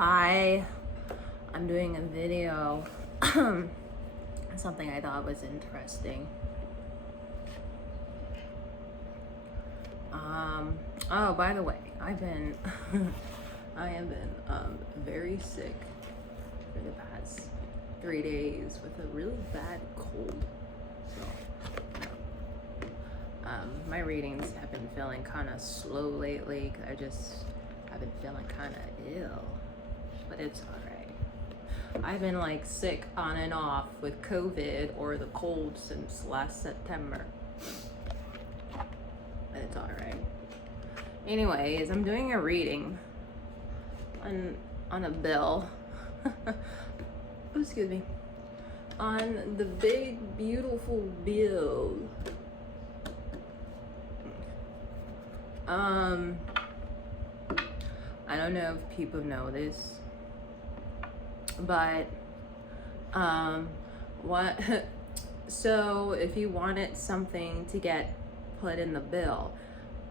Hi, I'm doing a video, something I thought was interesting. Oh, by the way, I have been very sick for the past 3 days with a really bad cold. So, my readings have been feeling kind of slow lately. I've been feeling kind of ill, but it's all right. I've been like sick on and off with COVID or the cold since last September. But it's all right. Anyways, I'm doing a reading on a bill. Excuse me. On the big beautiful bill. I don't know if people know this, but what so if you wanted something to get put in the bill,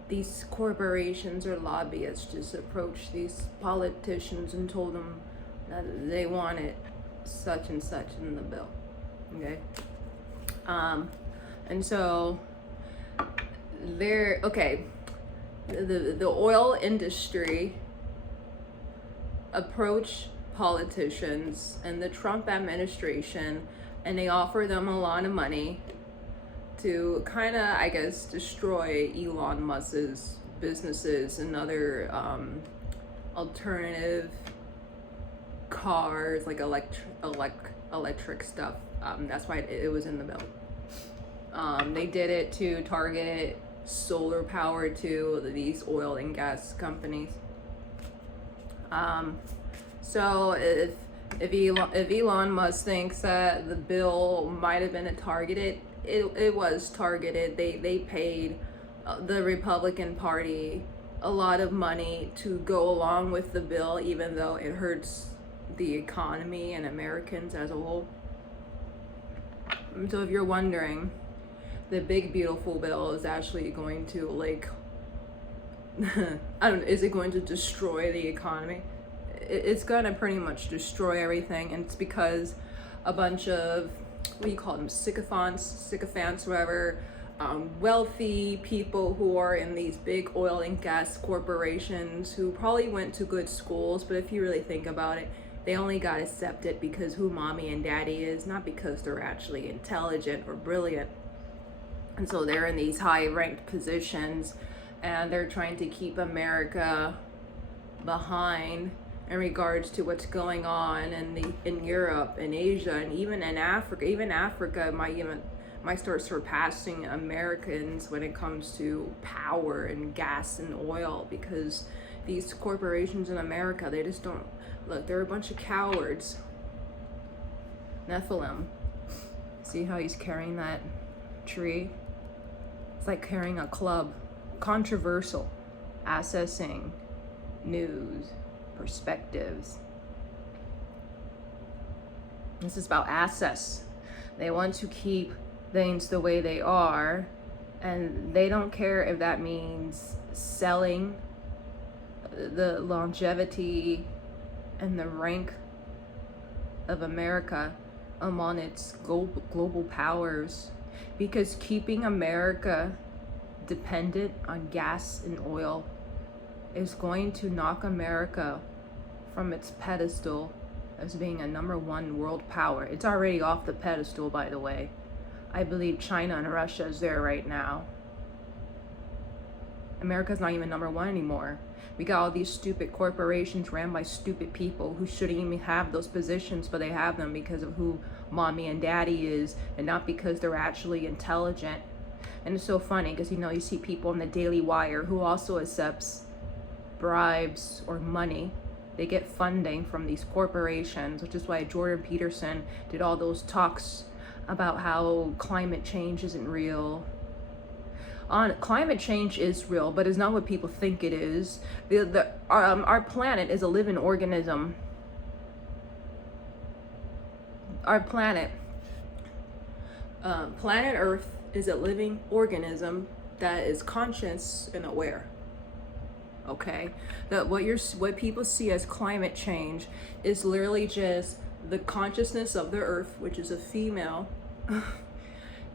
these corporations or lobbyists just approached these politicians and told them that they wanted such and such in the bill. Okay. And so the oil industry approach politicians and the Trump administration, and they offer them a lot of money to kind of, I guess, destroy Elon Musk's businesses and other alternative cars, like electric stuff. That's why it was in the bill. They did it to target solar power to these oil and gas companies. So if Elon Musk thinks that the bill might have been targeted, it was targeted. They paid the Republican Party a lot of money to go along with the bill, even though it hurts the economy and Americans as a whole. So if you're wondering, the big beautiful bill is actually going to is it going to destroy the economy? It's gonna pretty much destroy everything, and it's because a bunch of, what do you call them, sycophants, whatever, wealthy people who are in these big oil and gas corporations who probably went to good schools, but if you really think about it, they only got accepted because who mommy and daddy is, not because they're actually intelligent or brilliant. And so they're in these high-ranked positions, and they're trying to keep America behind in regards to what's going on in Europe and Asia and even in Africa. Even Africa might start surpassing Americans when it comes to power and gas and oil, because these corporations in America, they just don't look. They're a bunch of cowards. Nephilim. See how he's carrying that tree? It's like carrying a club. Controversial. Assessing. News. Perspectives. This is about access. They want to keep things the way they are, and they don't care if that means selling the longevity and the rank of America among its global powers, because keeping America dependent on gas and oil is going to knock America from its pedestal as being a #1 world power. It's already off the pedestal, by the way. I believe China and Russia is there right now. America's not even #1 anymore. We got all these stupid corporations ran by stupid people who shouldn't even have those positions, but they have them because of who mommy and daddy is, and not because they're actually intelligent. And it's so funny because, you see people on the Daily Wire who also accepts bribes or money. They get funding from these corporations, which is why Jordan Peterson did all those talks about how climate change isn't real. Climate change is real, but it's not what people think it is. Our planet is a living organism. Our planet Earth is a living organism that is conscious and aware. okay? That what people see as climate change is literally just the consciousness of the earth, which is a female,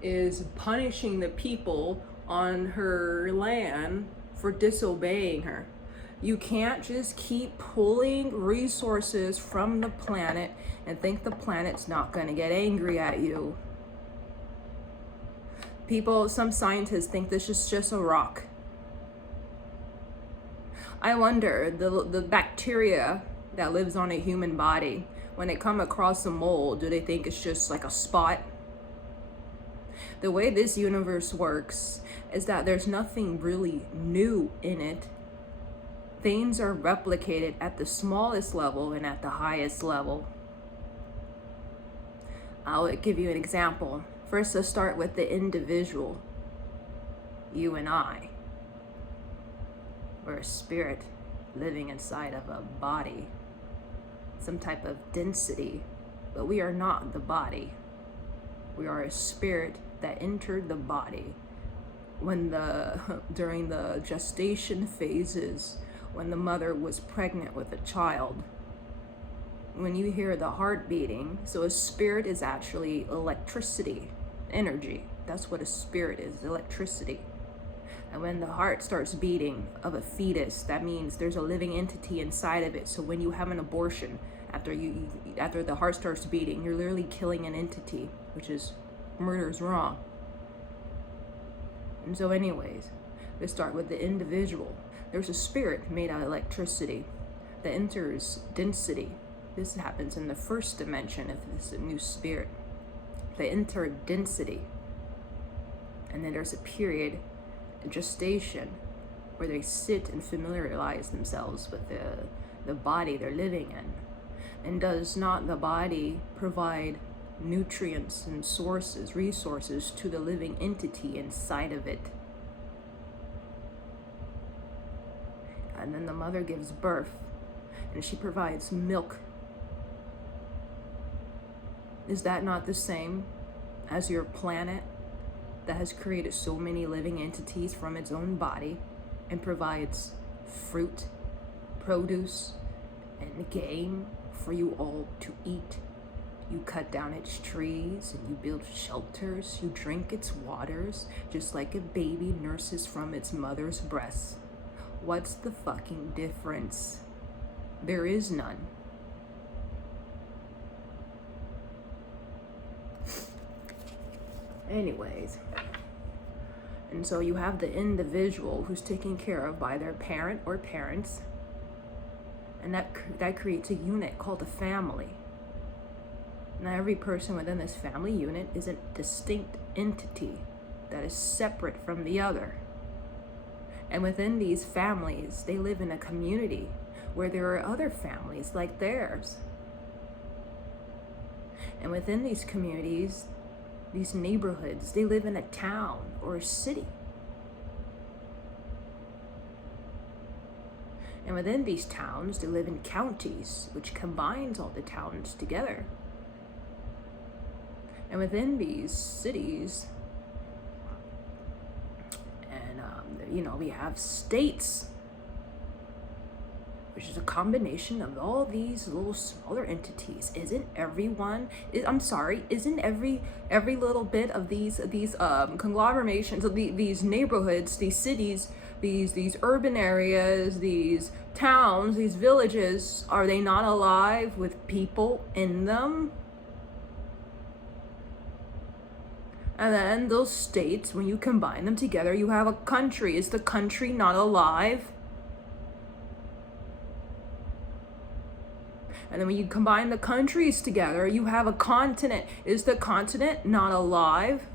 is punishing the people on her land for disobeying her. You can't just keep pulling resources from the planet and think the planet's not going to get angry at you. People, some scientists think this is just a rock. I wonder, the bacteria that lives on a human body, when they come across a mole, do they think it's just like a spot? The way this universe works is that there's nothing really new in it. Things are replicated at the smallest level and at the highest level. I'll give you an example. First, let's start with the individual. You and I. We're a spirit living inside of a body, some type of density, but we are not the body. We are a spirit that entered the body during the gestation phases, when the mother was pregnant with a child. When you hear the heart beating, so a spirit is actually electricity, energy. That's what a spirit is, electricity. And when the heart starts beating of a fetus, that means there's a living entity inside of it. So when you have an abortion, after the heart starts beating, you're literally killing an entity, which is murder is wrong. And so anyways, let's start with the individual. There's a spirit made out of electricity that enters density. This happens in the first dimension if this is a new spirit. They enter density. And then there's a period, a gestation, where they sit and familiarize themselves with the body they're living in. And does not the body provide nutrients and resources to the living entity inside of it? And then the mother gives birth, and she provides milk. Is that not the same as your planet that has created so many living entities from its own body and provides fruit, produce, and game for you all to eat? You cut down its trees and you build shelters. You drink its waters just like a baby nurses from its mother's breast. What's the fucking difference? There is none. Anyways, and so you have the individual who's taken care of by their parent or parents, and that creates a unit called a family. Now every person within this family unit is a distinct entity that is separate from the other. And within these families, they live in a community where there are other families like theirs. And within these communities, these neighborhoods, they live in a town or a city. And within these towns, they live in counties, which combines all the towns together. And within these cities, we have states, which is a combination of all these little smaller entities. Isn't every little bit of these conglomerations of these neighborhoods, these cities, these urban areas, these towns, these villages, are they not alive with people in them? And then those states, when you combine them together, you have a country. Is the country not alive? And then when you combine the countries together, you have a continent. Is the continent not alive?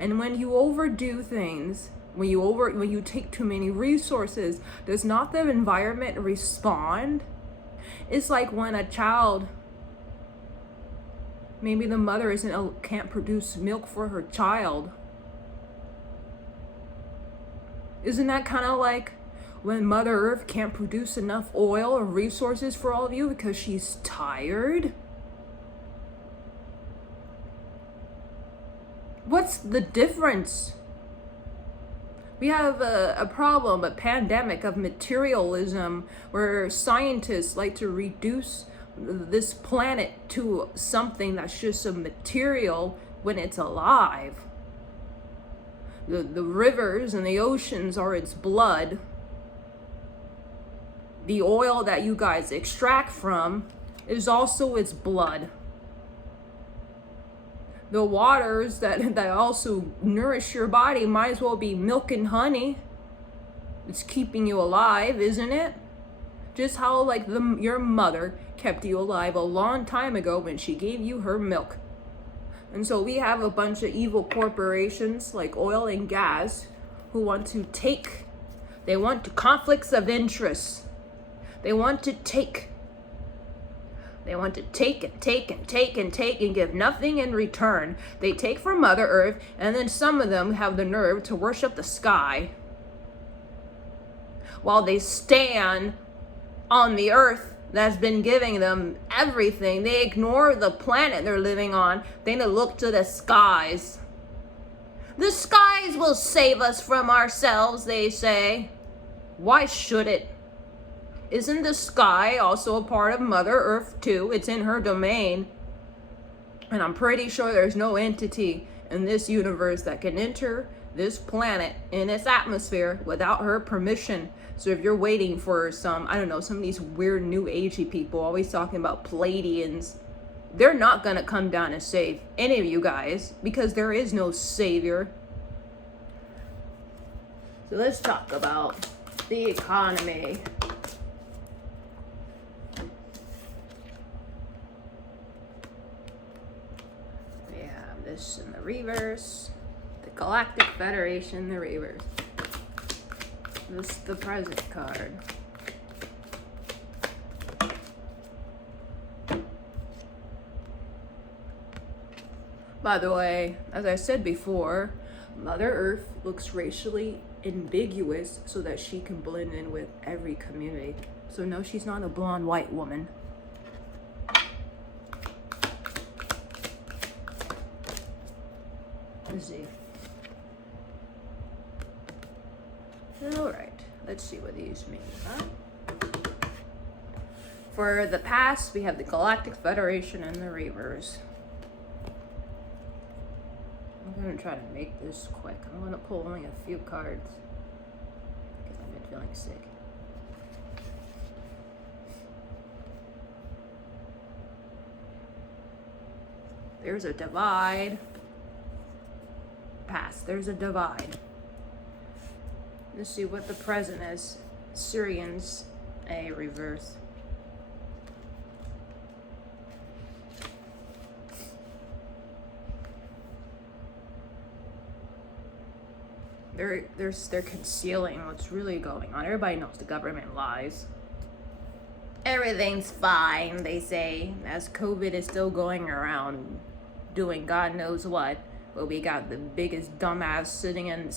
And when you overdo things, when you take too many resources, does not the environment respond? It's like when a child, maybe the mother can't produce milk for her child. Isn't that kind of like when Mother Earth can't produce enough oil or resources for all of you because she's tired? What's the difference? We have a problem, a pandemic of materialism, where scientists like to reduce this planet to something that's just a material when it's alive. The rivers and the oceans are its blood. The oil that you guys extract from is also its blood. The waters that also nourish your body might as well be milk and honey. It's keeping you alive, isn't it? Just how like your mother kept you alive a long time ago when she gave you her milk. And so we have a bunch of evil corporations like oil and gas who want to take, they want to conflicts of interest. They want to take. They want to take and take and take and take and give nothing in return. They take from Mother Earth, and then some of them have the nerve to worship the sky while they stand on the earth that's been giving them everything. They ignore the planet they're living on. They look to the skies. The skies will save us from ourselves, they say. Why should it? Isn't the sky also a part of Mother Earth too? It's in her domain. And I'm pretty sure there's no entity in this universe that can enter this planet in its atmosphere without her permission. So if you're waiting for some, I don't know, some of these weird new agey people always talking about Pleiadians, they're not gonna come down and save any of you guys because there is no savior. So let's talk about the economy. This in the reverse, the Galactic Federation in the reverse. This is the present card. By the way, as I said before, Mother Earth looks racially ambiguous so that she can blend in with every community. So no, she's not a blonde white woman. Let's see. Alright, let's see what these mean, huh? For the past, we have the Galactic Federation in the reverse. I'm gonna try to make this quick. I'm gonna pull only a few cards because I've been feeling sick. There's a divide. Past, there's a divide. Let's see what the present is. Syrians, a reverse. They're concealing what's really going on. Everybody knows the government lies. Everything's fine, they say, as COVID is still going around doing God knows what. But we got the biggest dumbass sitting in the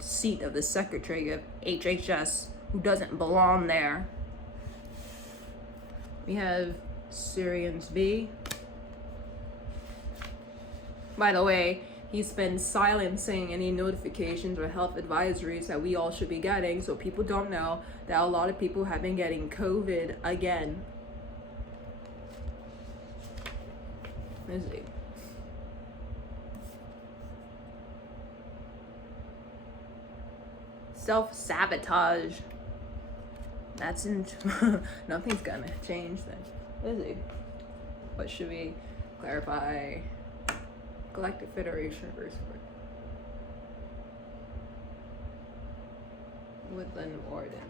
seat of the Secretary of HHS who doesn't belong there. We have Syrians B. By the way, he's been silencing any notifications or health advisories that we all should be getting, so people don't know that a lot of people have been getting COVID again. Let's see. Self-sabotage. That's in nothing's gonna change then. Let's see. What should we clarify? Galactic Federation versus Woodland Ordinance.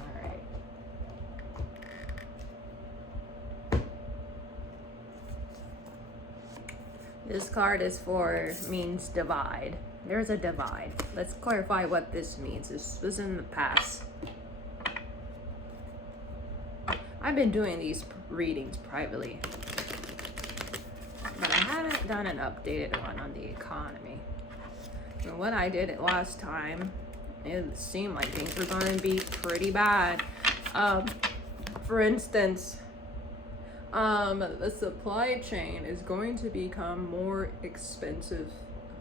Alright. This card is means divide. There's a divide. Let's clarify what this means. This was in the past. I've been doing these readings privately, but I haven't done an updated one on the economy. And when I did it last time, it seemed like things were going to be pretty bad. For instance, the supply chain is going to become more expensive,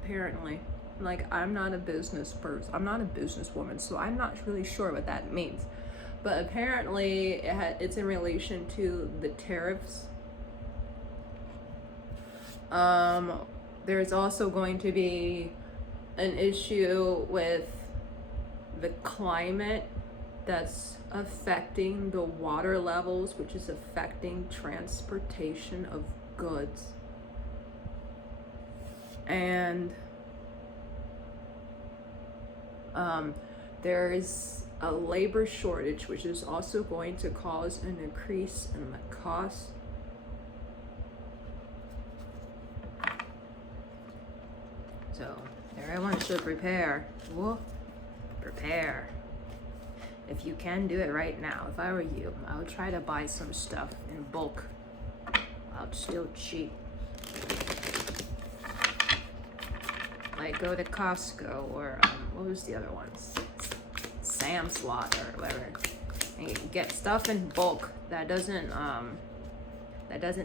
apparently. Like, I'm not a business person. I'm not a businesswoman, so I'm not really sure what that means. But apparently, it's in relation to the tariffs. There's also going to be an issue with the climate that's affecting the water levels, which is affecting transportation of goods. And there's a labor shortage, which is also going to cause an increase in the cost. So everyone should prepare. Whoa. Prepare. If you can do it right now, if I were you, I would try to buy some stuff in bulk. I'll still cheap. Like go to Costco or what was the other ones? Sam's Lot or whatever. And you get stuff in bulk that doesn't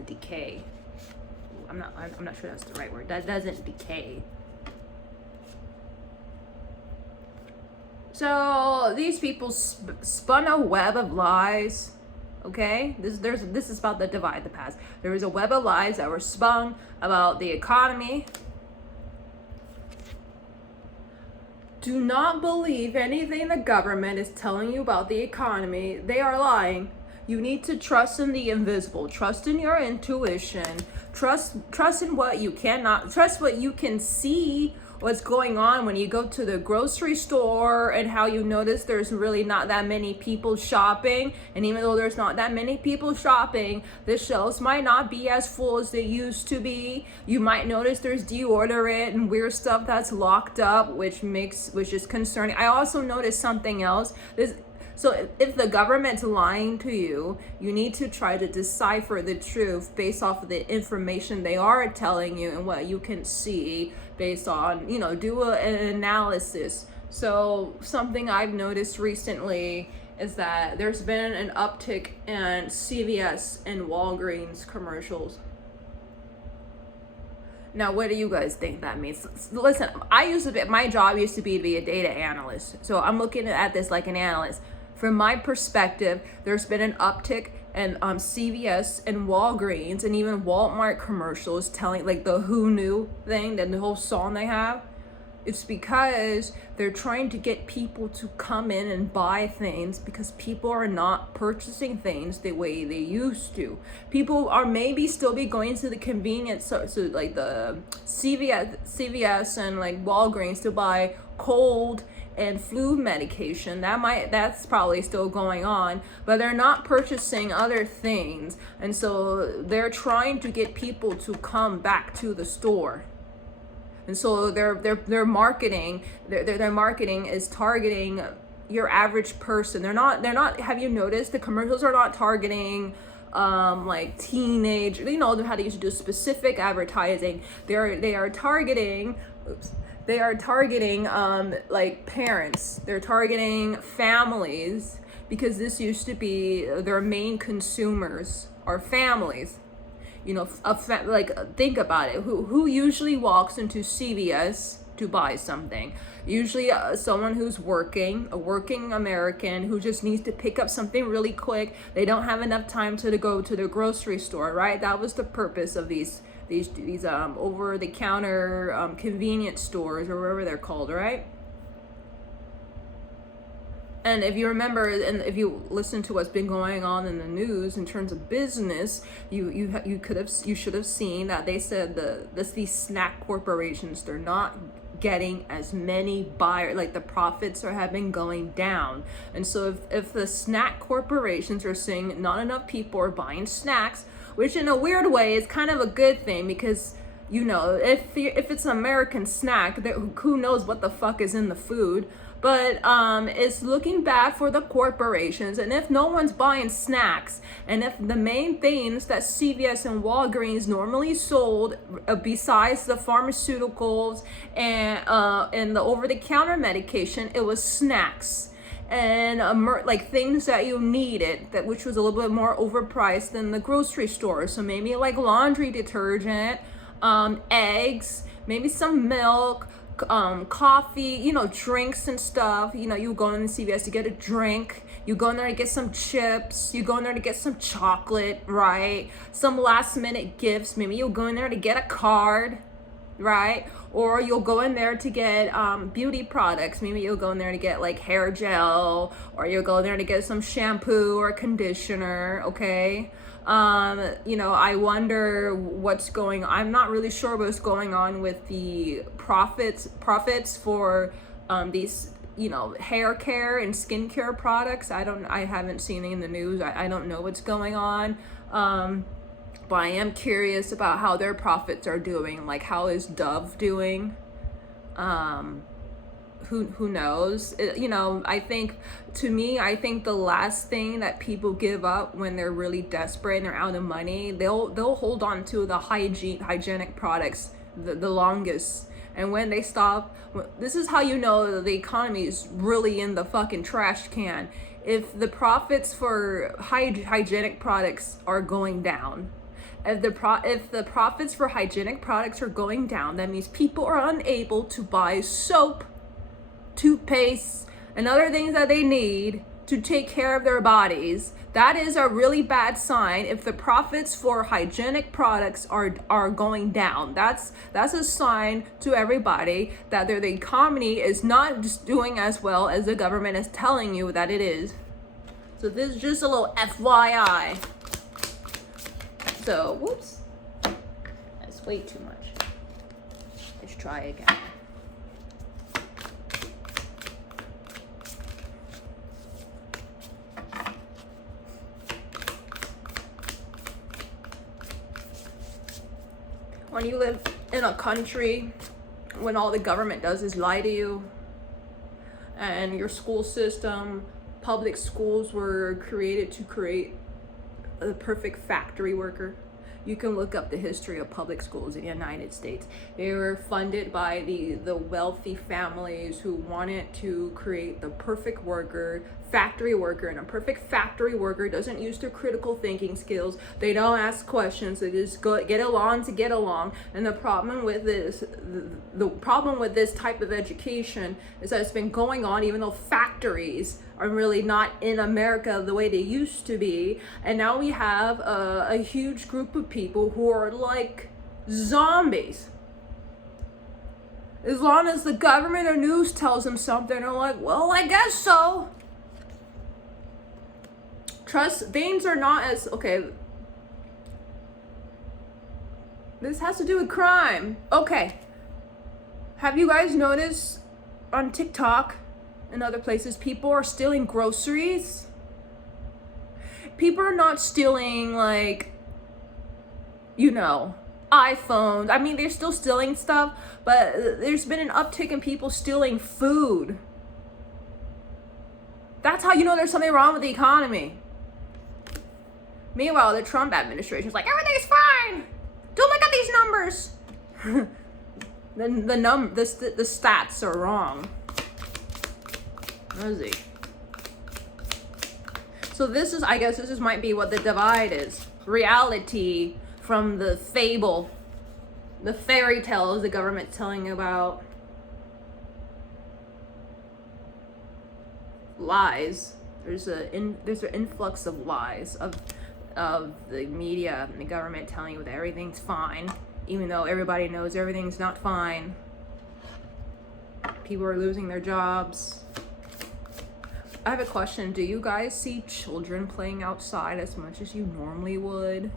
decay. I'm not sure that's the right word. That doesn't decay. So these people spun a web of lies. Okay, this is about the divide the past. There was a web of lies that were spun about the economy. Do not believe anything the government is telling you about the economy. They are lying. You need to trust in the invisible. Trust in your intuition. Trust in what you cannot. Trust what you can see. What's going on when you go to the grocery store and how you notice there's really not that many people shopping. And even though there's not that many people shopping, the shelves might not be as full as they used to be. You might notice there's deodorant and weird stuff that's locked up, which is concerning. I also noticed something else. So if the government's lying to you, you need to try to decipher the truth based off of the information they are telling you and what you can see based on, do an analysis. So something I've noticed recently is that there's been an uptick in CVS and Walgreens commercials. Now, what do you guys think that means? Listen, my job used to be a data analyst. So I'm looking at this like an analyst. From my perspective, there's been an uptick in CVS and Walgreens and even Walmart commercials telling like the who knew thing, that the whole song they have. It's because they're trying to get people to come in and buy things because people are not purchasing things the way they used to. People are maybe still be going to the convenience store, so like the CVS and like Walgreens to buy cold and flu medication. That's probably still going on, but they're not purchasing other things, and so they're trying to get people to come back to the store. And so their marketing is targeting your average person. They're not. Have you noticed the commercials are not targeting like teenage? You know how they used to do specific advertising. They are targeting. They are targeting like parents. They're targeting families because this used to be their main consumers are families. Like think about it. Who usually walks into CVS to buy something? Usually someone who's a working American who just needs to pick up something really quick. They don't have enough time to go to the grocery store, right? That was the purpose of these over-the-counter convenience stores or whatever they're called, right? And if you remember, and if you listen to what's been going on in the news in terms of business, you should have seen that they said these snack corporations, they're not getting as many buyers, like the profits have been going down. And so if the snack corporations are saying not enough people are buying snacks, which in a weird way is kind of a good thing because, if it's an American snack, who knows what the fuck is in the food. But it's looking bad for the corporations. And if no one's buying snacks, and if the main things that CVS and Walgreens normally sold, besides the pharmaceuticals and the over-the-counter medication, it was snacks and like things that you needed, which was a little bit more overpriced than the grocery store. So maybe like laundry detergent, eggs, maybe some milk, coffee, you know, drinks and stuff. You know, you go in the CVS to get a drink. You go in there to get some chips. You go in there to get some chocolate, right? Some last minute gifts. Maybe you'll go in there to get a card, right? Or you'll go in there to get beauty products. Maybe you'll go in there to get like hair gel, or you'll go in there to get some shampoo or conditioner, okay? You know, I wonder what's going on. I'm not really sure what's going on with the profits for these, you know, hair care and skincare products. I haven't seen it in the news. I don't know what's going on. But I am curious about how their profits are doing. Like, how is Dove doing? Who knows? You know, I think the last thing that people give up when they're really desperate and they're out of money, they'll hold on to the hygienic products the longest. And when they stop, this is how you know the economy is really in the fucking trash can. If the profits for hygienic products are going down, if the profits for hygienic products are going down, that means people are unable to buy soap, toothpaste, and other things that they need to take care of their bodies. That is a really bad sign. If the profits for hygienic products are going down, that's a sign to everybody that the economy is not just doing as well as the government is telling you that it is. So this is just a little FYI. So, whoops, that's way too much. Let's try again. When you live in a country when all the government does is lie to you, and your school system, public schools were created to create the perfect factory worker. You can look up the history of public schools in the United States. They were funded by the wealthy families who wanted to create the perfect worker, factory worker, and a perfect factory worker doesn't use their critical thinking skills. They don't ask questions. They just get along to get along. And the problem with this, the problem with this type of education is that it's been going on even though factories are really not in America the way they used to be. And now we have a huge group of people who are like zombies. As long as the government or news tells them something, they're like, well, I guess so. Things are not as, okay. This has to do with crime. Okay. Have you guys noticed on TikTok and other places, people are stealing groceries? People are not stealing, like, you know, iPhones. I mean, they're still stealing stuff, but there's been an uptick in people stealing food. That's how you know there's something wrong with the economy. Meanwhile, the Trump administration is like, everything's fine. Don't look at these numbers. The stats are wrong. Where is he? So this is, I guess this might be what the divide is. Reality from the fable, the fairy tales the government's telling about. Lies. There's an influx of lies of the media and the government telling you that everything's fine, even though everybody knows everything's not fine. People are losing their jobs. I have a question. Do you guys see children playing outside as much as you normally would?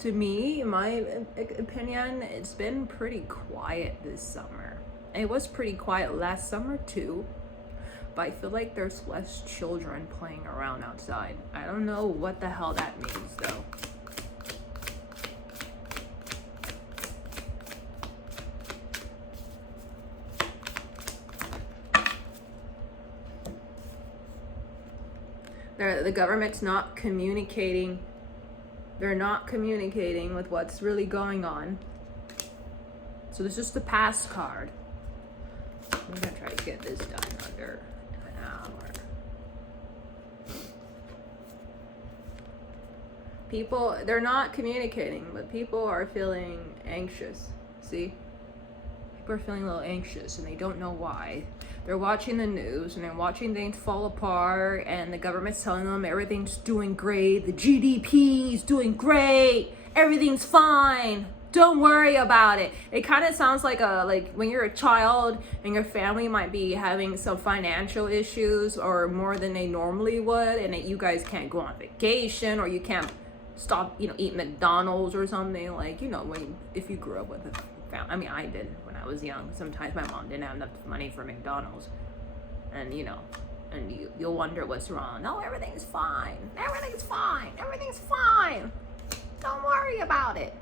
To me, in my opinion, it's been pretty quiet this summer. It was pretty quiet last summer too. But I feel like there's less children playing around outside. I don't know what the hell that means though. The government's not communicating. They're not communicating with what's really going on. So this is the pass card. I'm gonna try to get this done under an hour. People, they're not communicating, but people are feeling anxious. See? people are feeling a little anxious and they don't know why. They're watching the news and they're watching things fall apart, and the government's telling them everything's doing great, the GDP is doing great, everything's fine, don't worry about it. It kind of sounds like when you're a child and your family might be having some financial issues or more than they normally would, and you guys can't go on vacation, or you can't stop, eat McDonald's or something. Like, if you grew up with a family, I mean, I did when I was young. Sometimes my mom didn't have enough money for McDonald's, and you'll wonder what's wrong. No, everything's fine. Everything's fine. Everything's fine. Don't worry about it.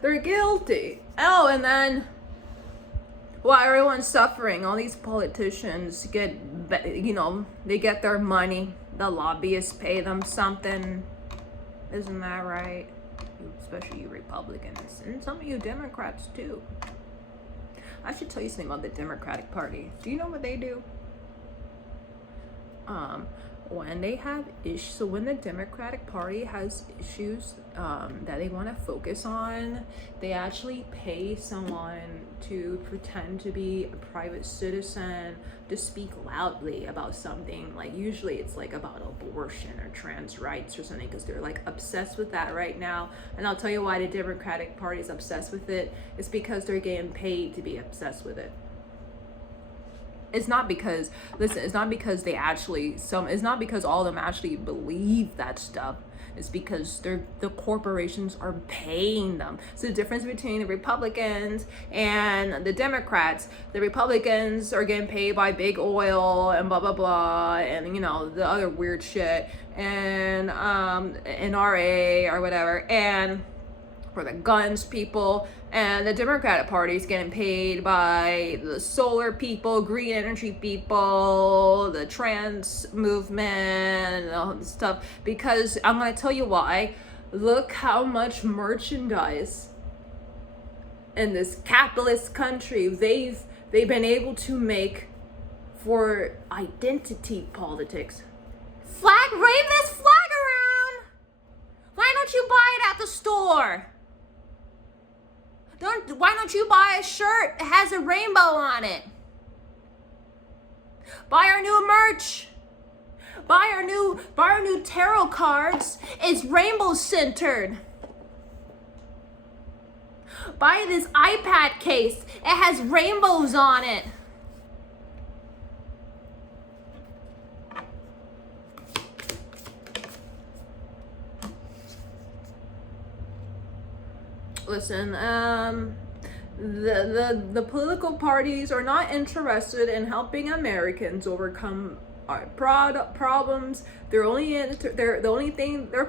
They're guilty. Oh, and then while everyone's suffering, all these politicians get, they get their money. The lobbyists pay them something. Isn't that right? Especially you Republicans, and some of you Democrats too. I should tell you something about the Democratic Party. Do you know what they do? When they have issues, so when the Democratic Party has issues that they want to focus on, they actually pay someone to pretend to be a private citizen to speak loudly about something. Like, usually it's like about abortion or trans rights or something, because they're like obsessed with that right now. And I'll tell you why the Democratic Party is obsessed with it. It's because they're getting paid to be obsessed with it. It's not because, it's not because it's not because all of them actually believe that stuff. It's because the corporations are paying them. So the difference between the Republicans and the Democrats, the Republicans are getting paid by big oil and blah, blah, blah, and, the other weird shit, and NRA or whatever, and for the guns people. And the Democratic Party is getting paid by the solar people, green energy people, the trans movement, and all this stuff. Because I'm going to tell you why. Look how much merchandise in this capitalist country they've been able to make for identity politics. Wave this flag around. Why don't you buy it at the store? Why don't you buy a shirt that has a rainbow on it? Buy our new merch. Buy our new tarot cards. It's rainbow centered. Buy this iPad case. It has rainbows on it. Listen, the political parties are not interested in helping Americans overcome our problems. Their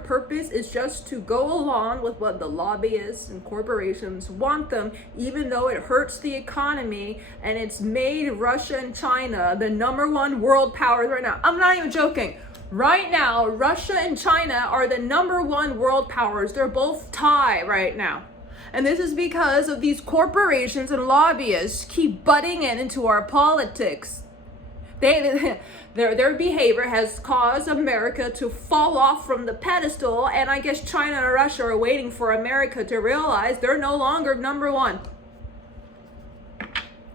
purpose is just to go along with what the lobbyists and corporations want them, even though it hurts the economy, and it's made Russia and China the #1 world powers right now. I'm not even joking. Right now, Russia and China are the #1 world powers. They're both tied right now. And this is because of these corporations and lobbyists keep butting into our politics. Their behavior has caused America to fall off from the pedestal, and I guess China and Russia are waiting for America to realize they're no longer #1.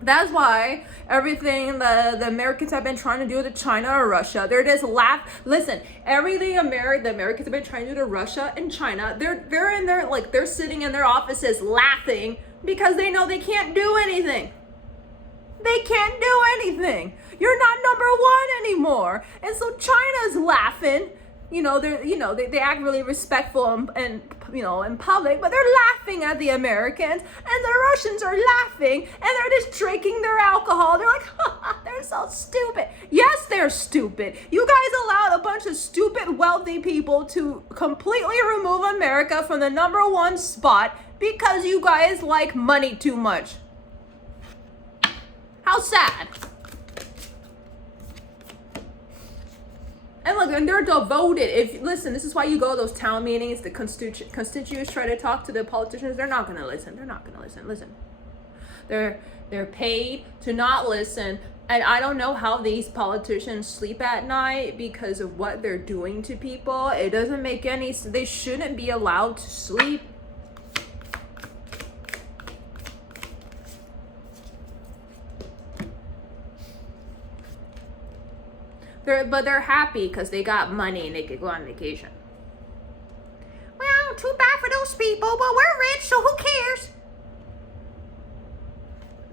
That's why everything the Americans have been trying to do to China or Russia, they're just listen, everything the Americans have been trying to do to Russia and China, they're in there, like, they're sitting in their offices laughing because they know they can't do anything. They can't do anything. You're not #1 anymore. And so China's laughing. They act really respectful and in public, but they're laughing at the Americans, and the Russians are laughing, and they're just drinking their alcohol. They're like, they're so stupid. Yes, they're stupid. You guys allowed a bunch of stupid, wealthy people to completely remove America from the #1 spot because you guys like money too much. How sad. And look, and they're devoted. Listen, this is why you go to those town meetings. The constituents try to talk to the politicians. They're not going to listen. They're not going to listen. Listen, they're paid to not listen And I don't know how these politicians sleep at night because of what they're doing to people. It doesn't make any sense. They shouldn't be allowed to sleep. But they're happy because they got money and they could go on vacation. Well, too bad for those people, but we're rich, so who cares?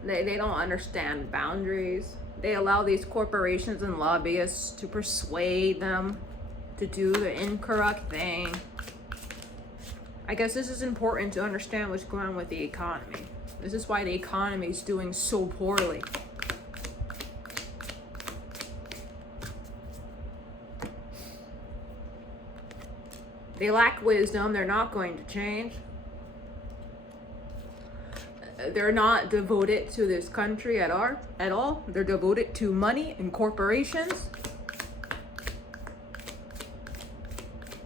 They don't understand boundaries. They allow these corporations and lobbyists to persuade them to do the incorrect thing. I guess this is important to understand what's going on with the economy. This is why the economy is doing so poorly. They lack wisdom. They're not going to change. They're not devoted to this country at all. They're devoted to money and corporations.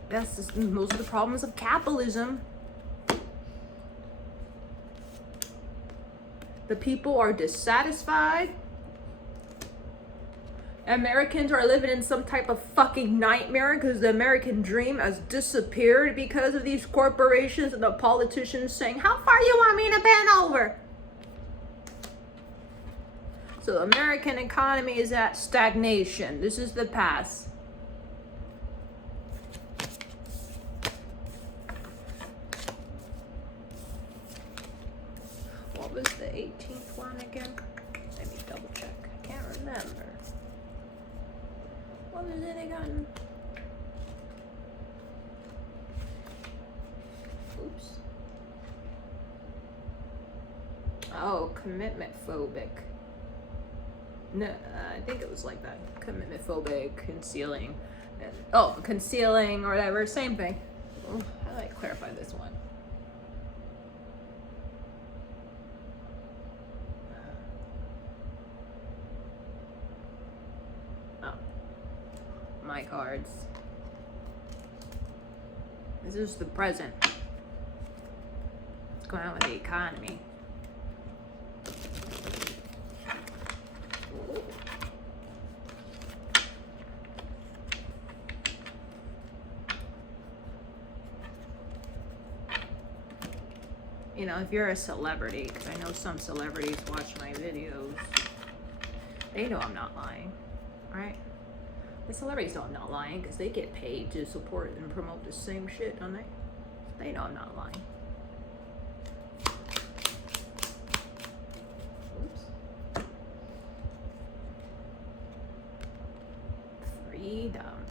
Those are the problems of capitalism. The people are dissatisfied. Americans are living in some type of fucking nightmare because the American dream has disappeared because of these corporations and the politicians saying, how far you want me to bend over? So the American economy is at stagnation. This is the past. What was the 18th one again? Let me double check. I can't remember. What was it again? Oops. Oh, commitment phobic. No, I think it was like that. Commitment phobic, concealing. Concealing or whatever. Same thing. How do I clarify this one? My cards. This is the present. What's going on with the economy? Ooh. You know, if you're a celebrity, because I know some celebrities watch my videos, they know I'm not lying, right? The celebrities know I'm not lying because they get paid to support and promote the same shit, don't they? They know I'm not lying. Oops. Freedom.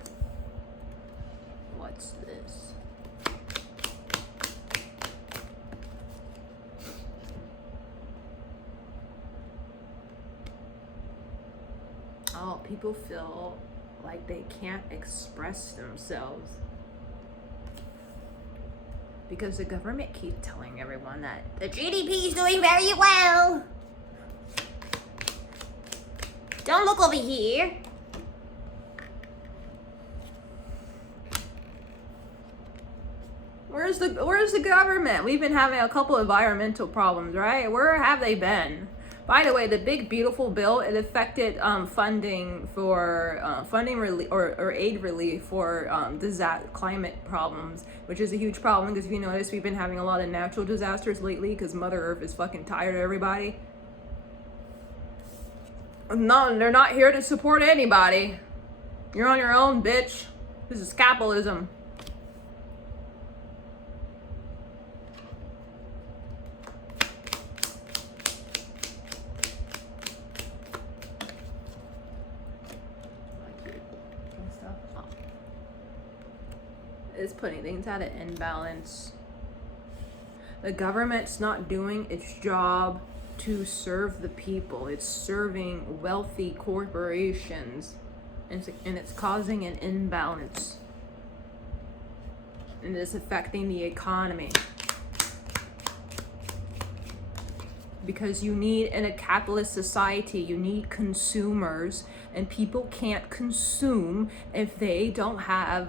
What's this? Oh, people feel like they can't express themselves because the government keeps telling everyone that the GDP is doing very well. Don't look over here. Where's the government? We've been having a couple of environmental problems, right? Where have they been? By the way, the big beautiful bill, it affected funding for aid relief for climate problems, which is a huge problem because if you notice, we've been having a lot of natural disasters lately because Mother Earth is fucking tired of everybody. No, they're not here to support anybody. You're on your own, bitch. This is capitalism. Is putting things at an imbalance. The government's not doing its job to serve the people. It's serving wealthy corporations, and it's causing an imbalance. And it's affecting the economy. Because you need, in a capitalist society, you need consumers and people can't consume if they don't have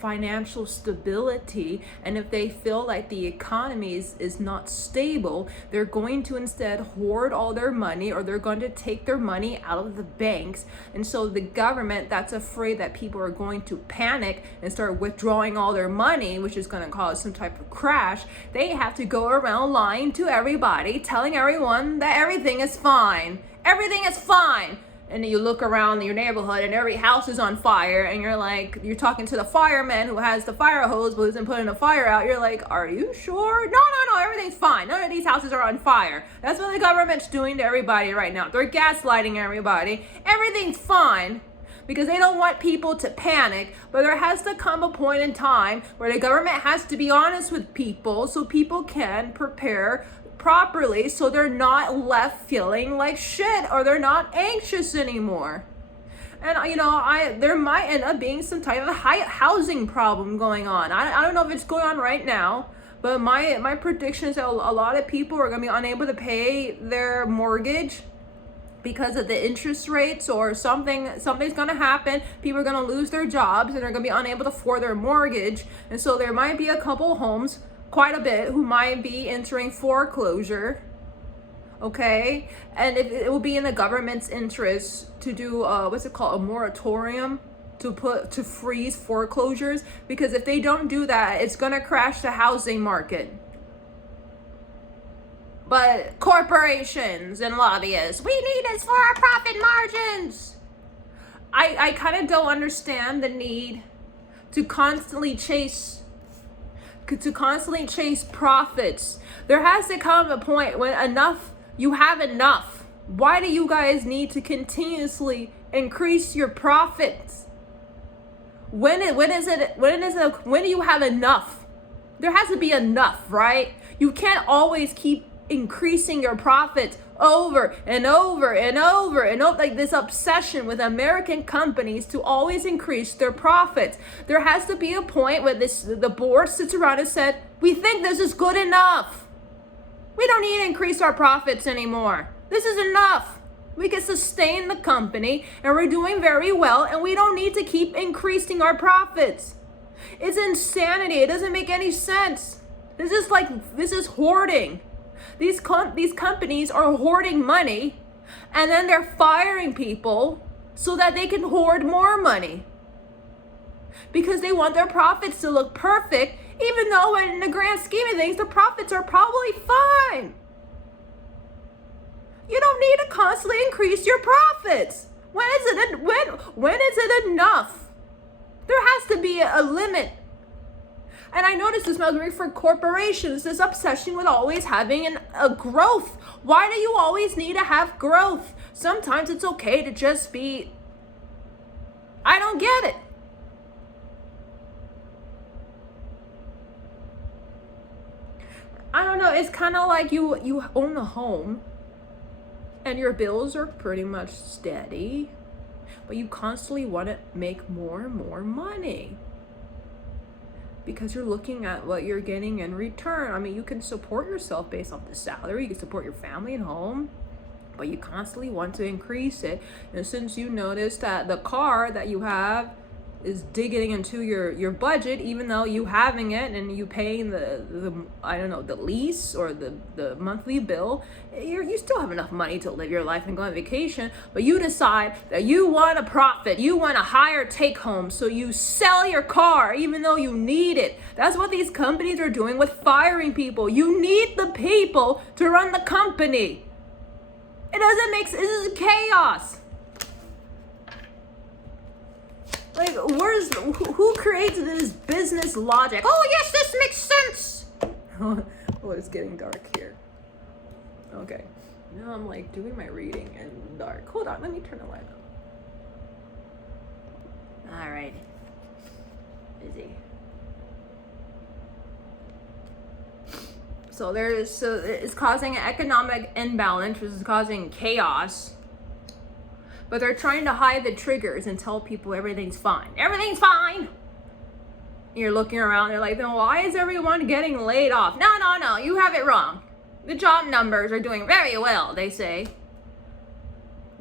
financial stability, and if they feel like the economy is not stable, they're going to instead hoard all their money, or they're going to take their money out of the banks. And so the government that's afraid that people are going to panic and start withdrawing all their money, which is going to cause some type of crash, they have to go around lying to everybody, telling everyone that everything is fine. Everything is fine. And then you look around your neighborhood and every house is on fire, and you're talking to the fireman who has the fire hose but isn't putting the fire out. You're like, are you sure? No, everything's fine. None of these houses are on fire. That's what the government's doing to everybody right now. They're gaslighting everybody. Everything's fine, because they don't want people to panic. But there has to come a point in time where the government has to be honest with people, so people can prepare properly, so they're not left feeling like shit, or they're not anxious anymore. And there might end up being some type of housing problem going on. I don't know if it's going on right now, but my prediction is that a lot of people are going to be unable to pay their mortgage because of the interest rates, or something's going to happen. People are going to lose their jobs and they're going to be unable to afford their mortgage. And so there might be a couple homes, quite a bit, who might be entering foreclosure. Okay, and it will be in the government's interest to do a moratorium, to freeze foreclosures, because if they don't do that, it's going to crash the housing market. But corporations and lobbyists, we need this for our profit margins. I kind of don't understand the need to constantly chase profits. There has to come a point when you have enough. Why do you guys need to continuously increase your profits? When do you have enough? There has to be enough, right? You can't always keep increasing your profits over and over and over and over, like this obsession with American companies to always increase their profits. There has to be a point where the board sits around and said, we think this is good enough. We don't need to increase our profits anymore. This is enough. We can sustain the company and we're doing very well, and we don't need to keep increasing our profits. It's insanity. It doesn't make any sense. This is hoarding. These companies are hoarding money, and then they're firing people so that they can hoard more money, because they want their profits to look perfect, even though in the grand scheme of things, the profits are probably fine. You don't need to constantly increase your profits. When is it enough? There has to be a limit. And I noticed this when I was working for corporations, this obsession with always having a growth. Why do you always need to have growth? Sometimes it's okay to just be, I don't get it. I don't know, it's kind of like you own a home and your bills are pretty much steady, but you constantly want to make more and more money, because you're looking at what you're getting in return. I mean, you can support yourself based off the salary, you can support your family and home, but you constantly want to increase it. And since you notice that the car that you have is digging into your budget, even though you having it and you paying the lease or the monthly bill, you still have enough money to live your life and go on vacation, but you decide that you want a profit, you want a higher take home, so you sell your car even though you need it. That's what these companies are doing with firing people. You need the people to run the company. This is chaos. Like, who created this business logic? Oh, yes, this makes sense. Oh, it's getting dark here. Okay. Now I'm like doing my reading in dark. Hold on, let me turn the light on. All right. Busy. So it's causing an economic imbalance, which is causing chaos. But they're trying to hide the triggers and tell people everything's fine. Everything's fine. You're looking around, they're like, then why is everyone getting laid off? No, you have it wrong. The job numbers are doing very well, they say.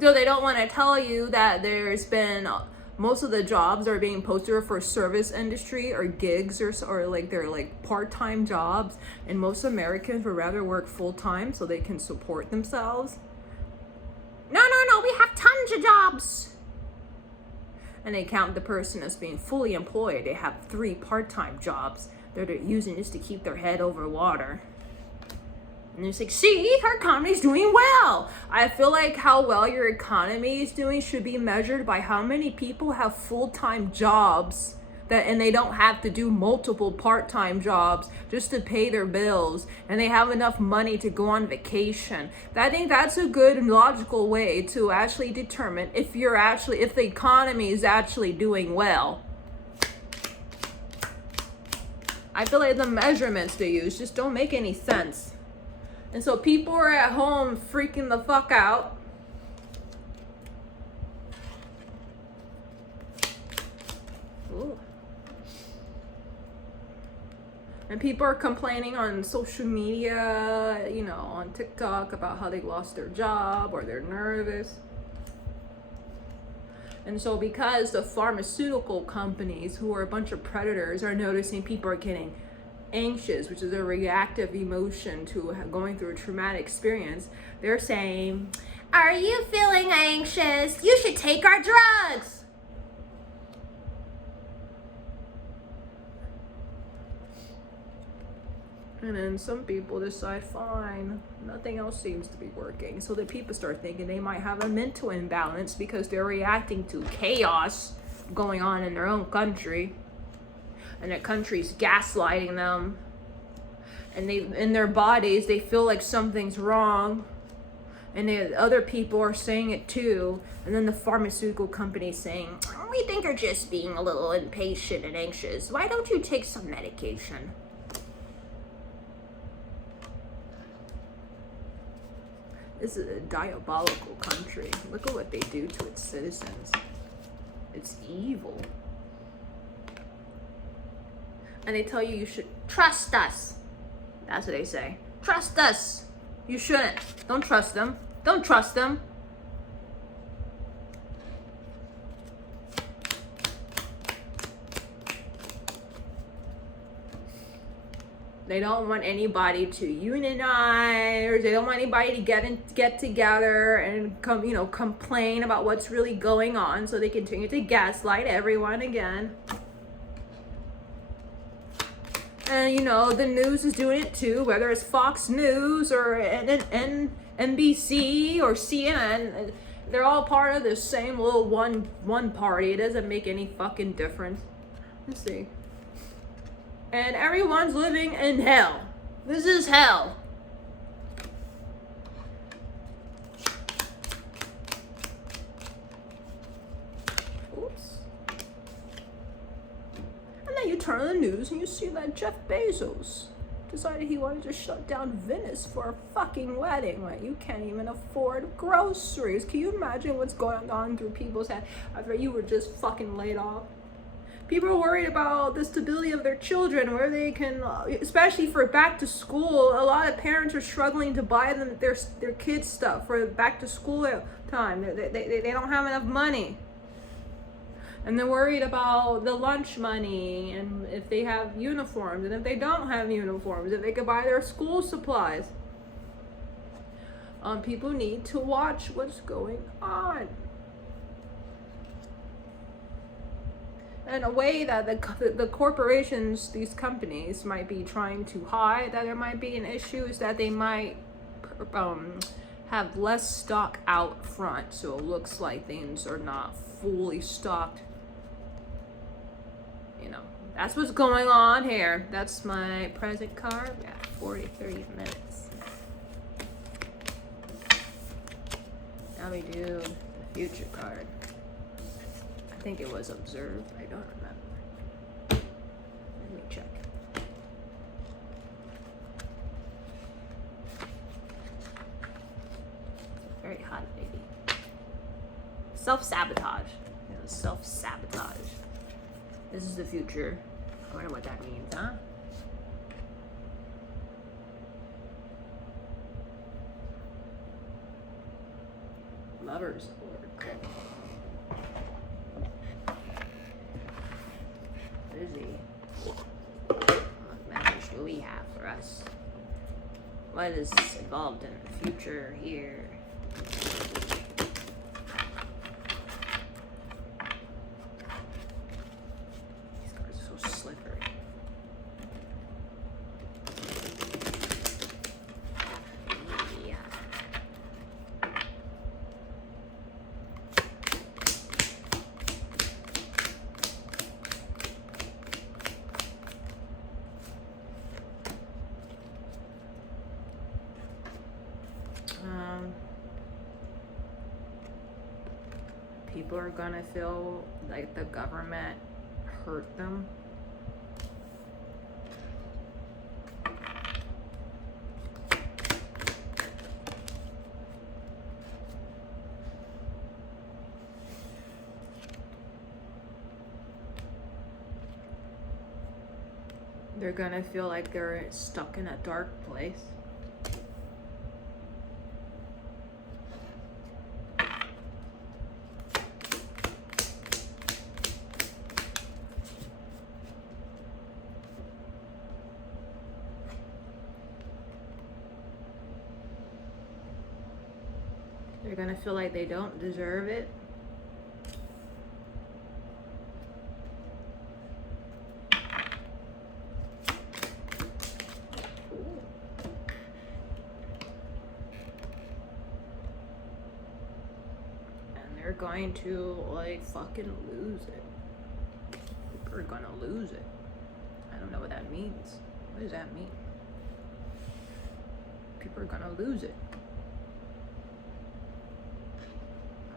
So they don't want to tell you that there's been most of the jobs are being posted for service industry or gigs or like they're like part-time jobs, and most Americans would rather work full-time so they can support themselves. No, we have tons of jobs. And they count the person as being fully employed. They have 3 part-time jobs that they're using just to keep their head over water. And it's like, see, our economy's doing well. I feel like how well your economy is doing should be measured by how many people have full-time jobs and they don't have to do multiple part-time jobs just to pay their bills, and they have enough money to go on vacation. I think that's a good and logical way to actually determine if the economy is actually doing well. I feel like the measurements they use just don't make any sense. And so people are at home freaking the fuck out. Ooh. And people are complaining on social media, on TikTok about how they lost their job or they're nervous. And so because the pharmaceutical companies, who are a bunch of predators, are noticing people are getting anxious, which is a reactive emotion to going through a traumatic experience, they're saying, "Are you feeling anxious? You should take our drugs." And then some people decide, fine, nothing else seems to be working. So the people start thinking they might have a mental imbalance because they're reacting to chaos going on in their own country. And the country's gaslighting them. And in their bodies, they feel like something's wrong. And other people are saying it too. And then the pharmaceutical company's saying, "We think you're just being a little impatient and anxious. Why don't you take some medication?" This is a diabolical country. Look at what they do to its citizens. It's evil. And they tell you should trust us. That's what they say. Trust us. You shouldn't. Don't trust them. Don't trust them. They don't want anybody to unionize. They don't want anybody to get together and complain about what's really going on. So they continue to gaslight everyone again. And the news is doing it too, whether it's Fox News or NBC or CNN. They're all part of the same little one party. It doesn't make any fucking difference. Let's see. And everyone's living in hell. This is hell. Oops. And then you turn on the news and you see that Jeff Bezos decided he wanted to shut down Venice for a fucking wedding. Like, you can't even afford groceries. Can you imagine what's going on through people's head after you were just fucking laid off? People are worried about the stability of their children, where they can, especially for back to school. A lot of parents are struggling to buy them their kids stuff for back to school time. They don't have enough money. And they're worried about the lunch money, and if they have uniforms, and if they don't have uniforms, if they could buy their school supplies. People need to watch what's going on. In a way that the corporations, these companies, might be trying to hide that there might be an issue, is that they might have less stock out front, so it looks like things are not fully stocked. That's what's going on here. That's my present card. Yeah, 30 minutes. Now we do the future card. I think it was observed. I don't remember. Let me check. Very hot, baby. Self-sabotage. Self-sabotage. This is the future. I wonder what that means, huh? Lovers Org. Busy. What message do we have for us? What is involved in the future here? These cards are so slippery. Yeah. People are gonna feel like the government hurt them. They're gonna feel like they're stuck in a dark place. They're gonna feel like they don't deserve it. And they're going to like fucking lose it. People are gonna lose it. I don't know what that means. What does that mean? People are gonna lose it.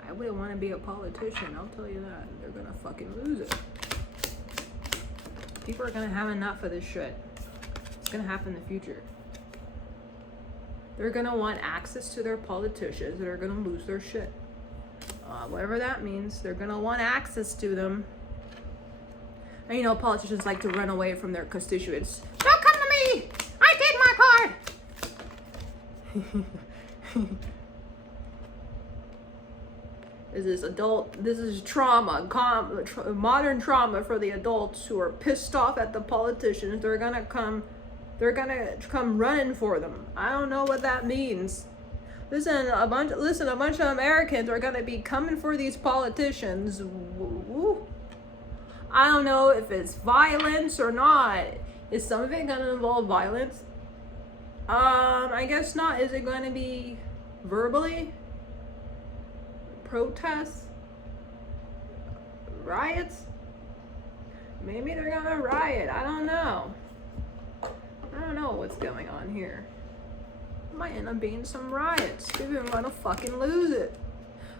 I wouldn't want to be a politician, I'll tell you that. They're gonna fucking lose it. People are gonna have enough of this shit. It's gonna happen in the future. They're gonna want access to their politicians that are gonna lose their shit. Whatever that means, they're gonna want access to them. And you know, politicians like to run away from their constituents. Don't come to me! I did my part! This is trauma, modern trauma for the adults who are pissed off at the politicians. They're gonna come running for them. I don't know what that means. Listen, a bunch of Americans are gonna be coming for these politicians. Woo. I don't know if it's violence or not. Is some of it gonna involve violence? I guess not. Is it gonna be verbally? Protests? Riots? Maybe they're gonna riot. I don't know. I don't know what's going on here. Might end up being some riots. People are gonna fucking lose it.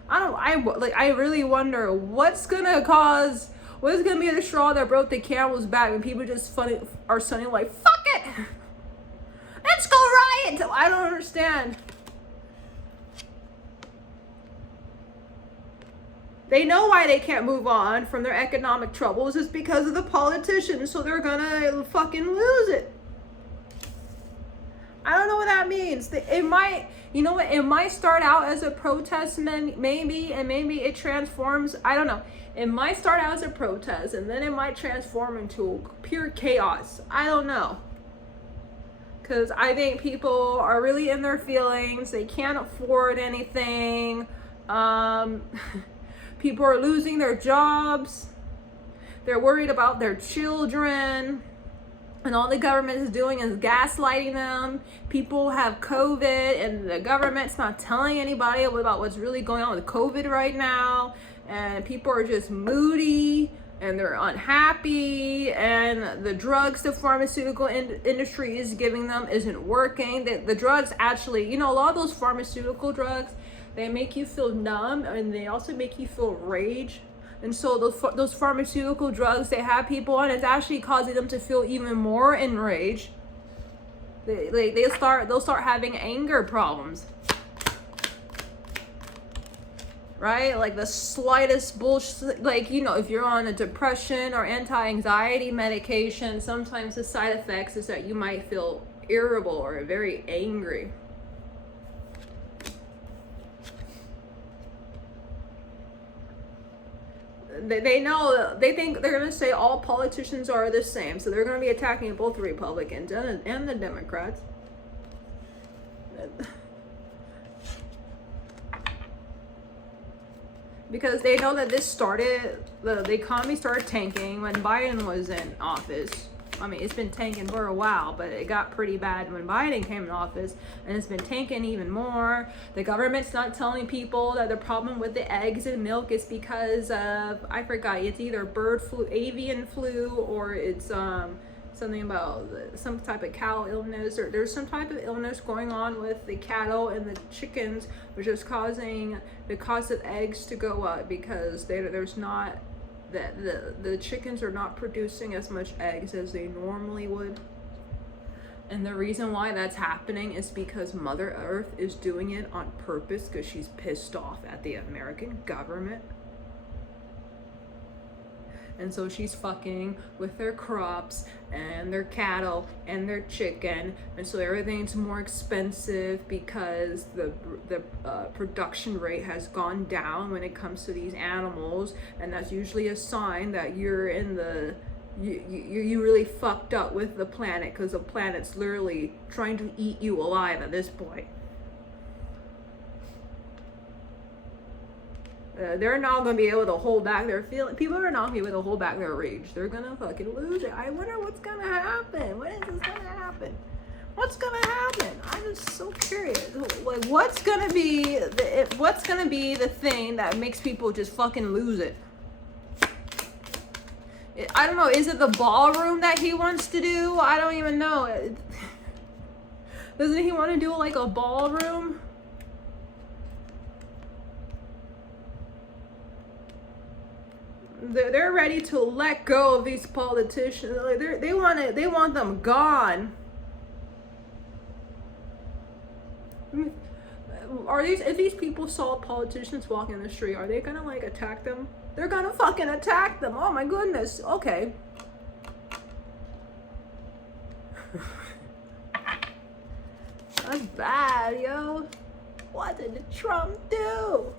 I really wonder what's gonna be the straw that broke the camel's back when people just are suddenly like, fuck it! Let's go riot! I don't understand. They know why they can't move on from their economic troubles is because of the politicians, so they're gonna fucking lose it. I don't know what that means. It might, you know what, it might start out as a protest, maybe, and maybe it transforms, I don't know. It might start out as a protest, and then it might transform into pure chaos. I don't know. Because I think people are really in their feelings. They can't afford anything. People are losing their jobs. They're worried about their children. And all the government is doing is gaslighting them. People have COVID and the government's not telling anybody about what's really going on with COVID right now. And people are just moody and they're unhappy. And the drugs the pharmaceutical industry is giving them isn't working. The drugs actually, you know, a lot of those pharmaceutical drugs, they make you feel numb and they also make you feel rage. And so those pharmaceutical drugs they have people on, it's actually causing them to feel even more enraged. They'll start having anger problems. Right? Like the slightest bullshit, like, you know, if you're on a depression or anti-anxiety medication, sometimes the side effects is that you might feel irritable or very angry. They know, they think they're going to say all politicians are the same, so they're going to be attacking both the Republicans and the Democrats. Because they know that this started, the economy started tanking when Biden was in office. I mean, it's been tanking for a while, but it got pretty bad when Biden came in office, and it's been tanking even more. The government's not telling people that the problem with the eggs and milk is because of, I forgot, it's either bird flu, avian flu, or it's something about some type of cow illness, or there's some type of illness going on with the cattle and the chickens, which is causing the cost of eggs to go up because there's not, that the chickens are not producing as much eggs as they normally would. And the reason why that's happening is because Mother Earth is doing it on purpose, because she's pissed off at the American government. And so she's fucking with their crops and their cattle and their chicken, and so everything's more expensive because the production rate has gone down when it comes to these animals, and that's usually a sign that you're in the you really fucked up with the planet, because the planet's literally trying to eat you alive at this point. They're not going to be able to hold back their feelings. People are not going to be able to hold back their rage. They're going to fucking lose it. I wonder what's going to happen. When is this going to happen? What's going to happen? I'm just so curious. Like, what's going to be the thing that makes people just fucking lose it? I don't know. Is it the ballroom that he wants to do? I don't even know. Doesn't he want to do like a ballroom? They're ready to let go of these politicians. Like they want them gone. If these people saw politicians walking in the street, are they gonna like attack them? They're gonna fucking attack them. Oh my goodness. Okay. That's bad, yo. What did Trump do?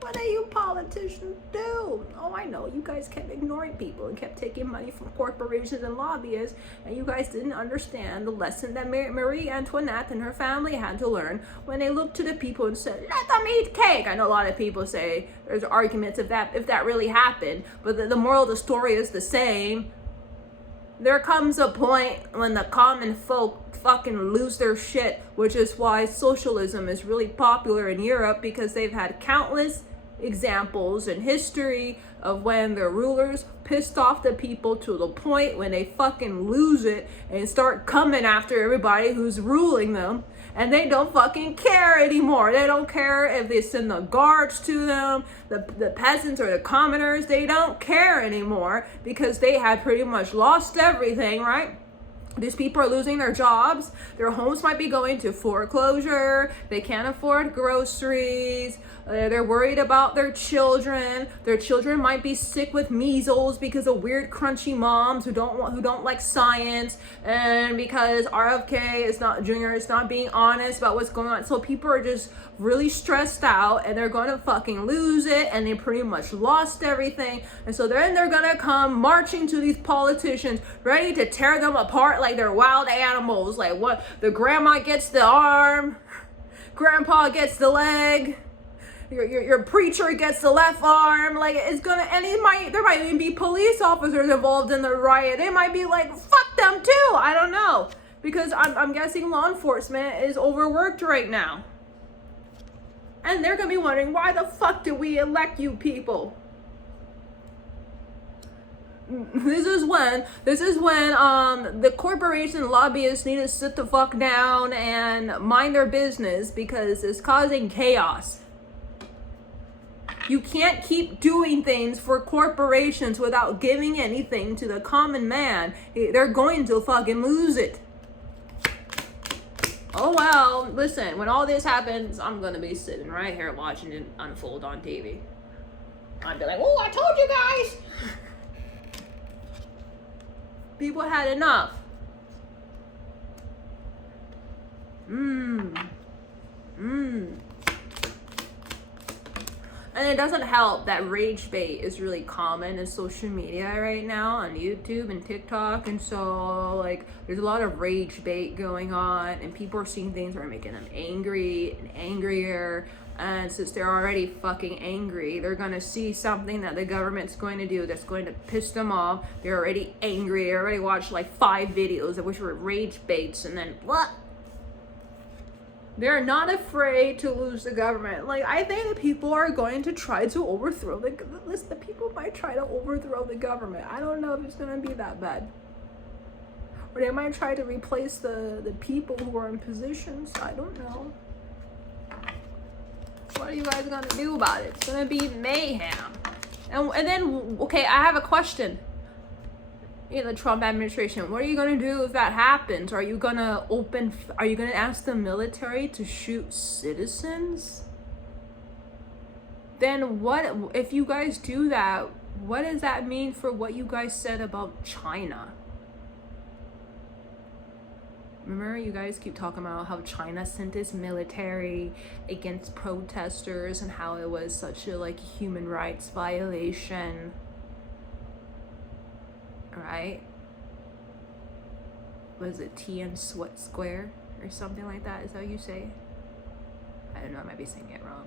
What do you politicians do? Oh, I know. You guys kept ignoring people and kept taking money from corporations and lobbyists, and you guys didn't understand the lesson that Marie Antoinette and her family had to learn when they looked to the people and said, let them eat cake. I know a lot of people say there's arguments if that really happened, but the moral of the story is the same. There comes a point when the common folk fucking lose their shit, which is why socialism is really popular in Europe, because they've had countless examples in history of when the rulers pissed off the people to the point when they fucking lose it and start coming after everybody who's ruling them, and they don't fucking care anymore. They don't care if they send the guards to them, the peasants or the commoners. They don't care anymore because they have pretty much lost everything, right? These people are losing their jobs. Their homes might be going to foreclosure. They can't afford groceries. They're worried about their children. Their children might be sick with measles because of weird crunchy moms who don't like science, and because RFK is not Jr. is not being honest about what's going on. So people are just really stressed out, and they're going to fucking lose it, and they pretty much lost everything. And so then they're going to come marching to these politicians, ready to tear them apart like they're wild animals. Like, what? The grandma gets the arm, grandpa gets the leg, your preacher gets the left arm. Like, it's gonna, and there might even be police officers involved in the riot. They might be like, fuck them too. I don't know, because I'm guessing law enforcement is overworked right now, and they're gonna be wondering, why the fuck did we elect you people? This is when the corporation lobbyists need to sit the fuck down and mind their business, because it's causing chaos. You can't keep doing things for corporations without giving anything to the common man. They're going to fucking lose it. Oh well, listen, when all this happens, I'm gonna be sitting right here watching it unfold on TV. I'd be like, oh, I told you guys. People had enough. And it doesn't help that rage bait is really common in social media right now on YouTube and TikTok. And so, like, there's a lot of rage bait going on, and people are seeing things that are making them angry and angrier. And since they're already fucking angry, they're gonna see something that the government's going to do that's going to piss them off. They're already angry. They already watched like 5 videos of which were rage baits, and then what? They're not afraid to lose the government. Like, I think that people are going to try to overthrow the people might try to overthrow the government. I don't know if it's gonna be that bad. Or they might try to replace the people who are in positions. I don't know. What are you guys gonna do about it? It's gonna be mayhem. And then, okay, I have a question. In the Trump administration, what are you gonna do if that happens? Are you gonna ask the military to shoot citizens? Then what, if you guys do that, what does that mean for what you guys said about China? Remember, you guys keep talking about how China sent its military against protesters and how it was such a like human rights violation, right? Was it Tian Sweat Square or something like that? Is that what you say? I don't know, I might be saying it wrong.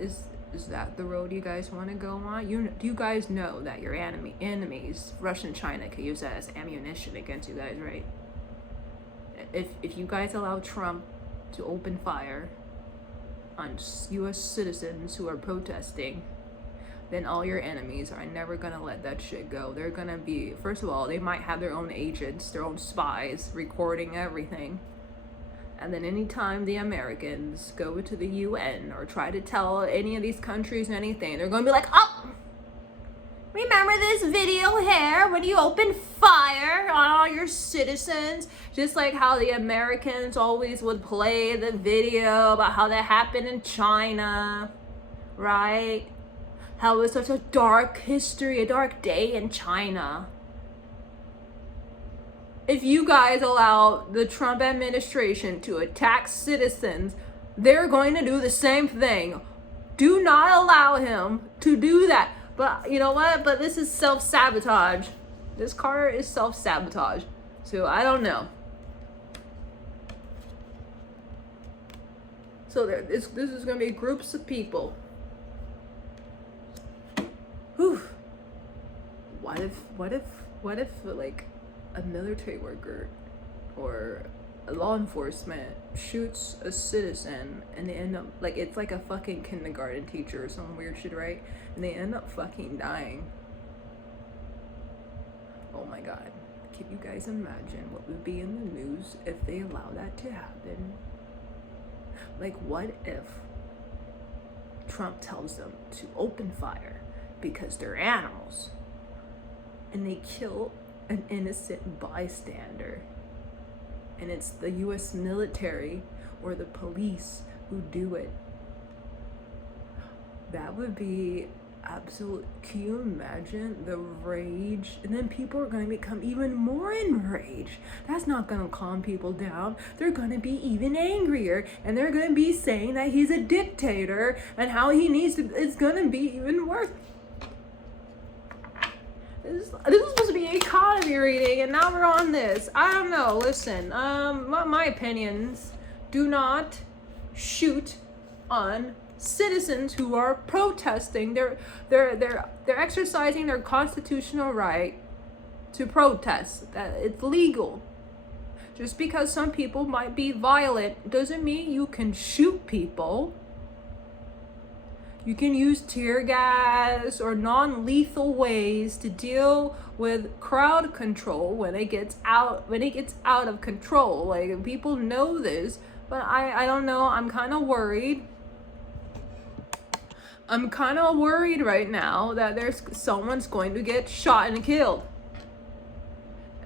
Is that the road you guys want to go on? Do you guys know that your enemies, Russia and China, could use that as ammunition against you guys, right? If you guys allow Trump to open fire on U.S. citizens who are protesting, then all your enemies are never gonna let that shit go. They're gonna be, first of all, they might have their own agents, their own spies recording everything. And then anytime the Americans go to the UN or try to tell any of these countries anything, they're gonna be like, oh, remember this video here when you opened fire on all your citizens? Just like how the Americans always would play the video about how that happened in China, right? How it was such a dark history, a dark day in China. If you guys allow the Trump administration to attack citizens, they're going to do the same thing. Do not allow him to do that. But you know what? But this is self-sabotage. This Carter is self-sabotage. So I don't know. So this is going to be groups of people. Whew. What if like a military worker or a law enforcement shoots a citizen and they end up like, it's like a fucking kindergarten teacher or some weird shit, right? And they end up fucking dying. Oh my god. Can you guys imagine what would be in the news if they allow that to happen? Like, what if Trump tells them to open fire because they're animals and they kill an innocent bystander, and it's the US military or the police who do it? That would be absolute. Can you imagine the rage? And then people are going to become even more enraged. That's not going to calm people down. They're going to be even angrier, and they're going to be saying that he's a dictator and how he needs to. It's going to be even worse. This is supposed to be an economy reading, and now we're on this. I don't know. Listen, my opinions: do not shoot on citizens who are protesting. They're exercising their constitutional right to protest. That it's legal. Just because some people might be violent doesn't mean you can shoot people. You can use tear gas or non-lethal ways to deal with crowd control when it gets out of control. Like, people know this, but I don't know. I'm kind of worried. I'm kind of worried right now that someone's going to get shot and killed.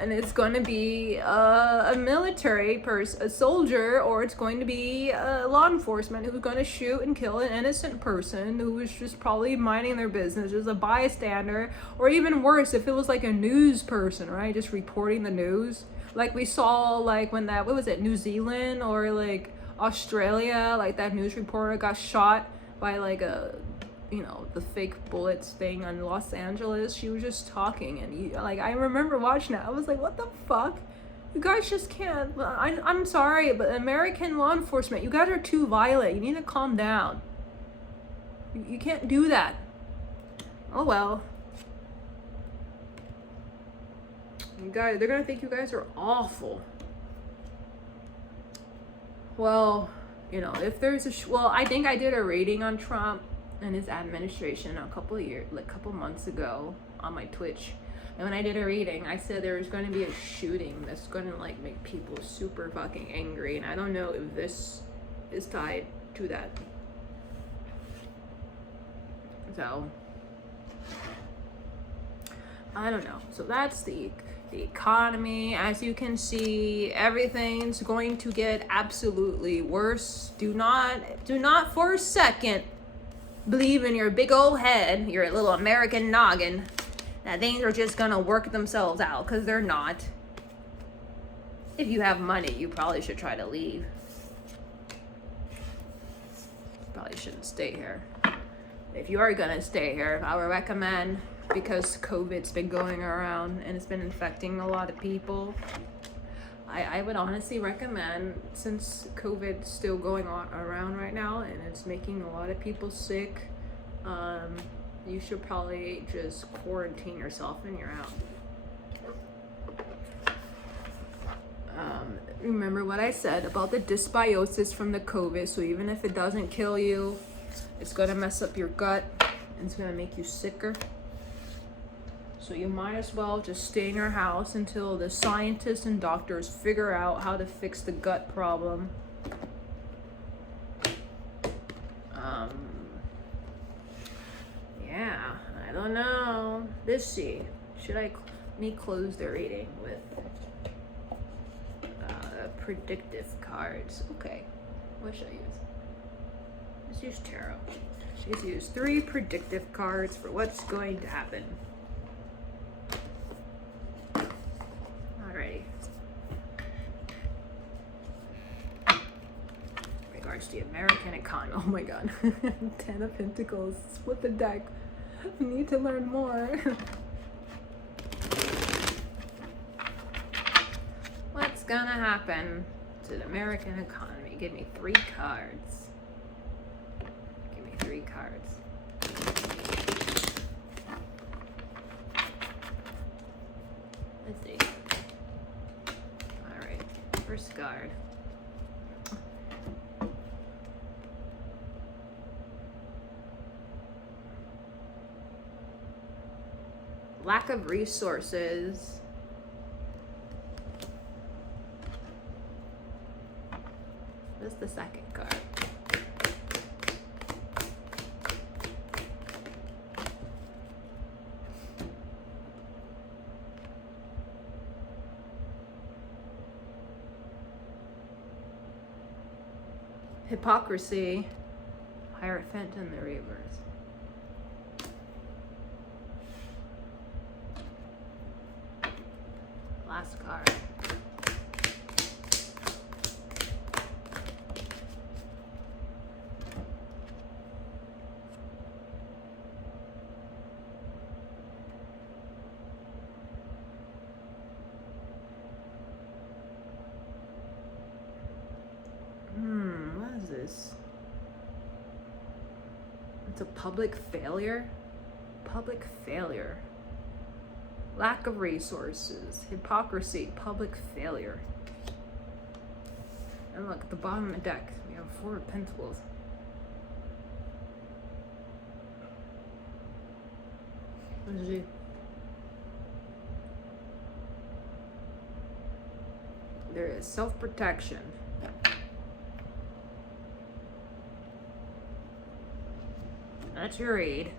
And it's going to be a military person, a soldier, or it's going to be law enforcement who's going to shoot and kill an innocent person who was just probably minding their business, just a bystander, or even worse, if it was like a news person, right, just reporting the news, like we saw, like when New Zealand or like Australia, like that news reporter got shot by like a, you know, the fake bullets thing on Los Angeles. She was just talking, and like, I remember watching it. I was like, what the fuck? You guys just can't. I'm sorry, but American law enforcement, you guys are too violent. You need to calm down. You can't do that. Oh well. You guys, they're gonna think you guys are awful. Well, you know, if there's a well, I think I did a rating on Trump and his administration a couple months ago on my Twitch. And when I did a reading, I said there's going to be a shooting that's going to like make people super fucking angry, and I don't know if this is tied to that. So I don't know. So that's the economy. As you can see, everything's going to get absolutely worse. Do not for a second believe in your big old head, your little American noggin, that things are just gonna work themselves out, because they're not. If you have money, you probably should try to leave. Probably shouldn't stay here. If you are gonna stay here, I would recommend, because COVID's been going around and it's been infecting a lot of people, I would honestly recommend, since COVID's still going on around right now and it's making a lot of people sick, you should probably just quarantine yourself and you're out. Remember what I said about the dysbiosis from the COVID. So even if it doesn't kill you, it's gonna mess up your gut and it's gonna make you sicker. So you might as well just stay in your house until the scientists and doctors figure out how to fix the gut problem. Yeah, I don't know. Let's see. Should me close the reading with predictive cards? Okay. What should I use? Let's use tarot. She's used 3 predictive cards for what's going to happen. Alrighty. Regards to the American economy. Oh my god. 10 of Pentacles. Split the deck. We need to learn more. What's gonna happen to the American economy? Give me 3 cards. Give me 3 cards. Let's see. Alright, first card. Lack of resources. That's the second card. Hypocrisy. Hierophant in the reverse. Last card. What is this? It's a public failure? Public failure. Lack of resources, hypocrisy, public failure. And look, at the bottom of the deck, we have 4 of Pentacles. What is it? There is self-protection. That's your aid.